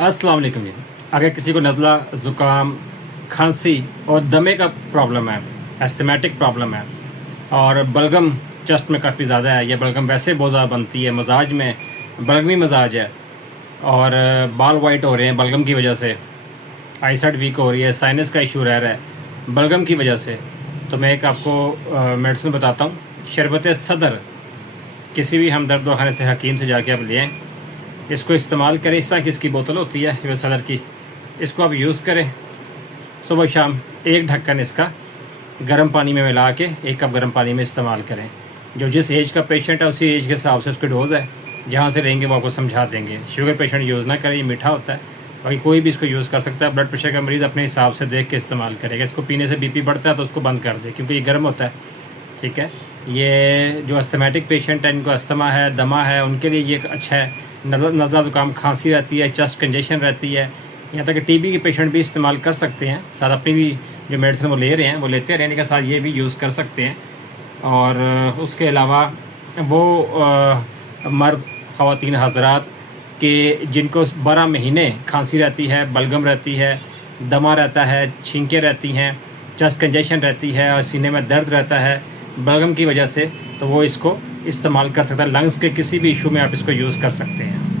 अस्सलाम वालेकुम जी। अगर किसी को नज़ला, ज़ुकाम, खांसी और दमे का प्रॉब्लम है, एस्थमेटिक प्रॉब्लम है और बलगम चेस्ट में काफ़ी ज़्यादा है, या बलगम वैसे बहुत ज़्यादा बनती है, मजाज में बलगमी मजाज है और बाल वाइट हो रहे हैं बलगम की वजह से, आईसाइट वीक हो रही है, साइनस का इशू रह रहा है बलगम की वजह से, तो मैं एक आपको मेडिसिन बताता हूँ। शरबत सदर किसी भी हमदर्द दवाखाने से, हकीम से जाके आप ले आएँ, इसको इस्तेमाल करें। इस तरह की इसकी बोतल होती है शरबत सदर की, इसको आप यूज़ करें सुबह शाम। एक ढक्कन इसका गर्म पानी में मिला के 1 कप गर्म पानी में इस्तेमाल करें। जो जिस एज का पेशेंट है उसी एज के हिसाब से उसकी डोज़ है, जहाँ से लेंगे वो आपको समझा देंगे। शुगर पेशेंट यूज़ ना करें, ये मीठा होता है। बाकी कोई भी इसको यूज़ कर सकता है। ब्लड प्रेशर का मरीज़ अपने हिसाब से देख के इस्तेमाल करेगा। इसको पीने से बीपी बढ़ता है तो उसको बंद कर दे, क्योंकि ये गर्म होता है। ठीक है, ये जो अस्थमेटिक पेशेंट है, इनको अस्थमा है, दमा है, उनके लिए ये अच्छा है। नज़ला ज़ुकाम, खांसी रहती है, चेस्ट कंजेशन रहती है, यहाँ तक कि टीबी के पेशेंट भी इस्तेमाल कर सकते हैं। साथ अपनी भी जो मेडिसिन वो ले रहे हैं, वो लेते रहने के साथ ये भी यूज़ कर सकते हैं। और उसके अलावा वो मर्द, ख़वातीन, हज़रात के जिनको 12 महीने खांसी रहती है, बलगम रहती है, दमा रहता है, छींकें रहती हैं, चेस्ट कंजेशन रहती है और सीने में दर्द रहता है बलगम की वजह से, तो वो इसको इस्तेमाल कर सकता है। लंग्स के किसी भी इशू में आप इसको यूज़ कर सकते हैं।